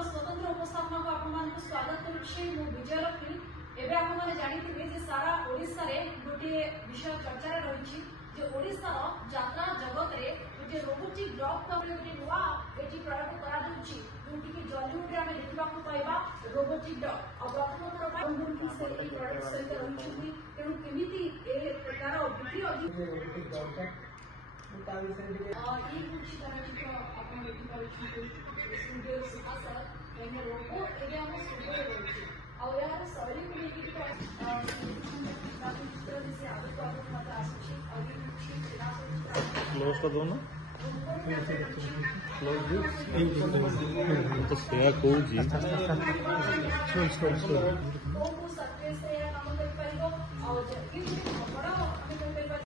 स्वतंत्र उपस्थापना को आप स्वागत करुच्छे विजय लक्ष्मी एवं आपने जानते जे सारा ओडिशा रे गोटे विषय चर्चा रही ओडिशा यात्रा जगत रे गोटे रोबोटिक डॉग को गोटे नुआ एटी प्रयोग करा जोंटी कि जॉलीवुड रे आमे देखबा को पाइबा रोबोटिक डॉग और प्रथम थर पर उनकी से ई प्रोडक्ट सहित रही तेणु केमिति ए प्रकार बिक्री अधिक रोबोटिक डॉग का ता विषय ये कुछ तरह की अपन देखि पाउछि स्टूडियो सुखा सर एने रोबो एबे हम स्टूडियो रे रही और यार शैली को लेकर से आगे तो आगे मत आसुची आगे क्लोज कर दो ना क्लोज तो सेया को जी सरफेस रे काम कर पाइबो और